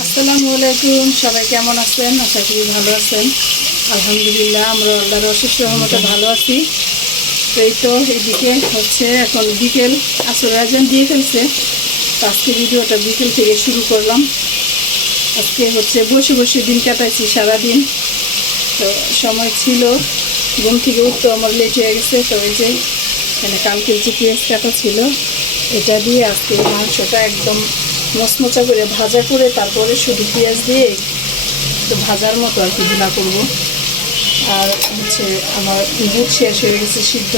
আসসালামু আলাইকুম, সবাই কেমন আছেন? আশা করি ভালো আছেন। আলহামদুলিল্লাহ, আমরা আল্লাহর অশেষ রহমতে ভালো আছি। তো এই তো এইদিকে হচ্ছে এখন বিকেল, আসর আজান দিয়ে ফেলছে। তো আজকে ভিডিওটা বিকেল থেকে শুরু করলাম। আজকে হচ্ছে বসে বসে দিন কাটাইছি সারাদিন। তো সময় ছিল, ঘুম থেকে উঠতে আমার লেট হয়ে গেছে। তো এই যে এখানে কালকের যে পেঁয়াজ কাটা ছিল, এটা দিয়ে আজকে মাংসটা একদম মচমচা করে ভাজা করে তারপরে শুধু পেঁয়াজ দিয়ে একটু ভাজার মতো আর কি ভুনা করবো। আর হচ্ছে আমার দুধ শেষ হয়ে গেছে সিদ্ধ।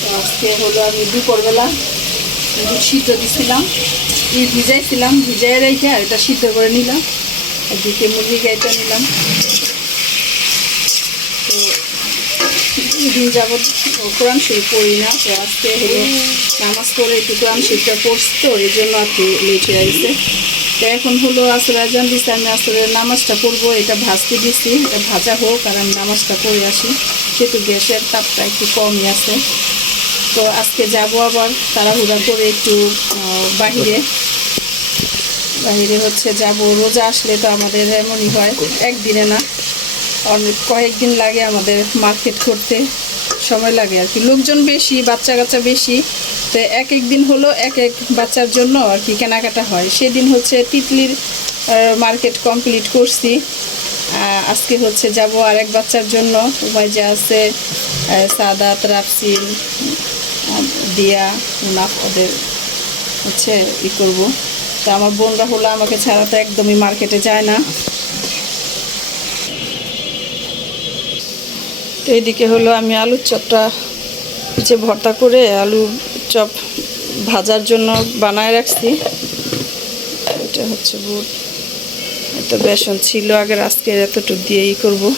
তো আজকে হলো আমি দুপুরবেলা দুধ সিদ্ধ দিছিলাম, ভিজাইছিলাম, ভিজাই রেখে আর এটা সিদ্ধ করে নিলাম। এদিকে মুরগি গাইটা নিলাম। তো দিন যাবৎ কোরআন শরীফ পড়ি না, তো আজকে হলো নামাজ পড়ে একটু কোরআন শরীফটা পড়ছি, তো এই জন্য আর কি লেট হয়ে গেছে। তো এখন হলো আসর আজান দিচ্ছে, আমি আসরের নামাজটা পড়বো। এটা ভাজতে দিচ্ছি, এটা ভাজা হোক আর আমি নামাজটা পড়ে আসি, সেহেতু গ্যাসের তাপটা একটু কমই আছে। তো আজকে যাব আবার তাড়াহুড়া করে একটু বাহিরে হচ্ছে যাব। রোজা আসলে তো আমাদের এমনই হয়, একদিনে না, অনেক কয়েকদিন লাগে আমাদের মার্কেট করতে, সময় লাগে আর কি। লোকজন বেশি, বাচ্চা কাচ্চা বেশি, তো এক এক দিন হলো এক এক বাচ্চার জন্য আর কি কেনাকাটা হয়। সেদিন হচ্ছে তিতলির মার্কেট কমপ্লিট করছি। আজকে হচ্ছে যাব আর এক বাচ্চার জন্য, উপায় যে আছে সাদাত, রাফসিন, দিয়া, মুনাফ, ওদের হচ্ছে করবো। তো আমার বোনরা হলো আমাকে ছাড়া তো একদমই মার্কেটে যায় না। তো এইদিকে হলো আমি আলুর চপটা যে ভর্তা করে আলু চপ ভাজার জন্য বানায় রাখছি। এটা হচ্ছে বুট, এটা বেসন ছিল আগের, আজকে এতটুকু দিয়েই করবো।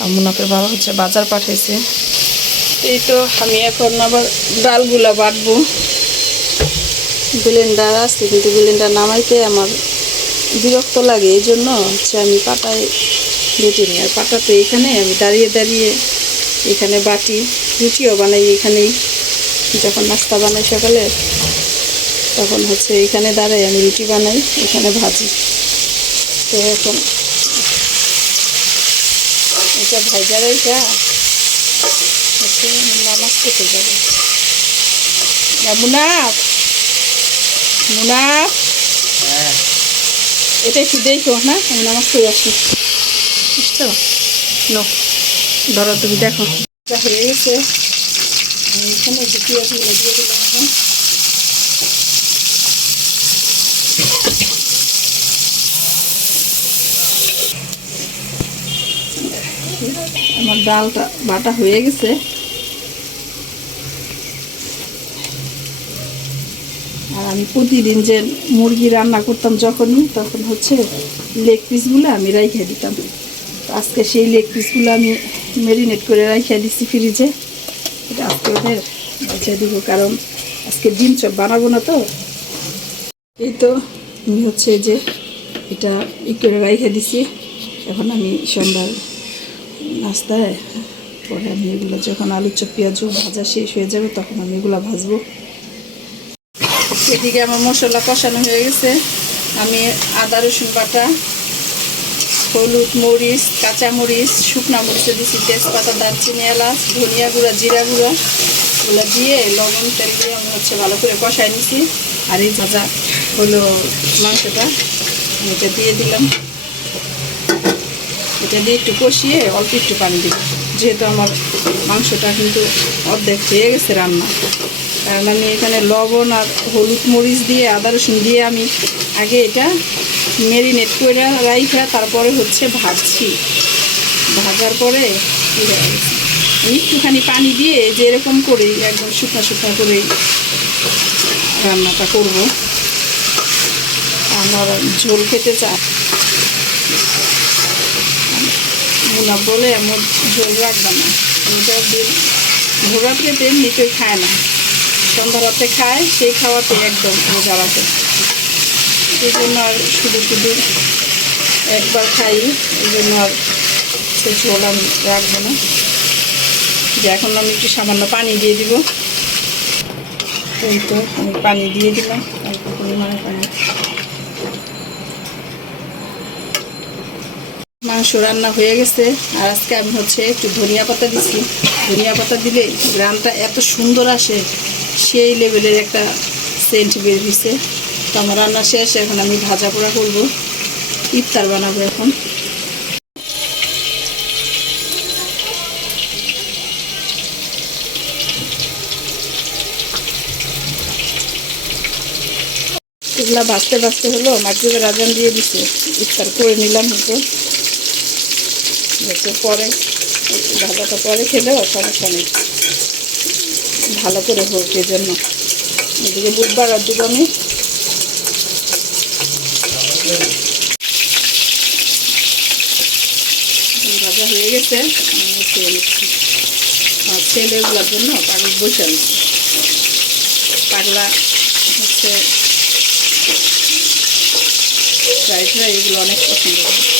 আর মুনাফের বাবা হচ্ছে বাজার পাঠাইছে। এই তো আমি এখন আবার ডালগুলা বাটবো। ব্লেন্ডার আছে কিন্তু ব্লেন্ডার নামাইতে আমার বিরক্ত লাগে, এই জন্য হচ্ছে আমি পাটায় বেটে নিই। আর পাটাতে এখানে আমি দাঁড়িয়ে দাঁড়িয়ে এখানে বাটি, রুটিও বানাই এখানেই। যখন নাস্তা বানাই সকালে, তখন হচ্ছে এখানে দাঁড়াই আমি রুটি বানাই, এখানে ভাজি। তো এখন এটা ভাইজার এটা হচ্ছে নামাজ পড়তে যাবে। মুনাফ, মুনাফ, এটা একটু দেখো না, আমি নামাজ পড়ে আসি, বুঝছো? নো, ধরো তুমি দেখো, এটা হয়ে গেছে। এখানে যে পেঁয়াজগুলো দিয়ে দিলাম এখন। আমার ডালটা বাটা হয়ে গেছে। আর আমি প্রতিদিন যে মুরগি রান্না করতাম যখনই, তখন হচ্ছে লেগ পিসগুলো আমি রাইখে দিতাম। আজকে সেই লেগ পিসগুলো আমি ম্যারিনেট করে রাইখে দিচ্ছি ফ্রিজে। এটা আজকে ওদের বেছে দিব, কারণ আজকে ডিম চপ বানাবো না। তো এই তো আমি হচ্ছে যে এটা করে রাইখে দিছি। এখন আমি সন্ধ্যার নাস্তায় পরে আমি এগুলো যখন আলু চপ পেঁয়াজ ভাজা শেষ হয়ে যাবে, তখন আমি এগুলো ভাজবো। এদিকে আমার মশলা কষানো হয়ে গেছে। আমি আদা রসুন বাটা, হলুদ, মরিচ, কাঁচামরিচ, শুকনো মরিচে দিচ্ছি, তেজপাতা, দারচিনি, এলাচ, ধনিয়া গুঁড়া, জিরা গুঁড়ো, এগুলো দিয়ে লবণ তেল দিয়ে আমি হচ্ছে ভালো করে কষাই নিছি। আর এই ভাজা হলো মাংসটা এটা দিয়ে দিলাম। এটা দিয়ে একটু কষিয়ে অল্প একটু পানি দিব, যেহেতু আমার মাংসটা কিন্তু অর্ধেক হয়ে গেছে রান্না। কারণ আমি এখানে লবণ আর হলুদ মরিচ দিয়ে আদা রসুন দিয়ে আমি আগে এটা ম্যারিনেট করে রাইখা তারপরে হচ্ছে ভাজছি। ভাজার পরে আমি একটুখানি পানি দিয়ে যে এরকম করেই একদম শুকনো শুকনো করেই রান্নাটা করব। আমার ঝোল খেতে চায় মুনা বলে, এমন ঝোল রাখবে না। রোজার দিন ভোরাতে এমনি কেউ খায় না, সন্ধ্যা রাতে খায়, সেই খাওয়াতে একদম রোজা রাখে। এই জন্য আর শুধু শুধু একবার খাই, এই জন্য আর সে ঝোল আমি রাখবো না। যে এখন আমি একটু সামান্য পানি দিয়ে দিব। এই তো আমি পানি দিয়ে দিলাম, অল্প পরিমাণে পানি। মাংস রান্না হয়ে গেছে। আর আজকে আমি হচ্ছে একটু ধনিয়া পাতা দিছি। ধনিয়া পাতা দিলে গ্রানটা এত সুন্দর আসে, সেই লেভেলের একটা সেন্ট বের হয়েছে। তো আমার রান্না শেষ, এখন আমি ভাজা পোড়া করবো, ইফতার বানাবো এখন। এগুলা ভাজতে ভাজতে হলো মাগরিবের আজান দিয়ে দিছে, ইফতার করে নিলাম হতো। একটু পরে ভাজাটা পরে খেলেও সমস্যা নেই, ভালো করে হোক এই জন্য। এদিকে বুধবার আর দিব আমি। ভাজা হয়ে গেছে, আমি খেয়ে নিচ্ছি। আর ছেলেগুলোর জন্য পাগল বসে নিচ্ছি। পাগলা হচ্ছে ফ্রাইড রাইস এগুলো অনেক পছন্দ করে।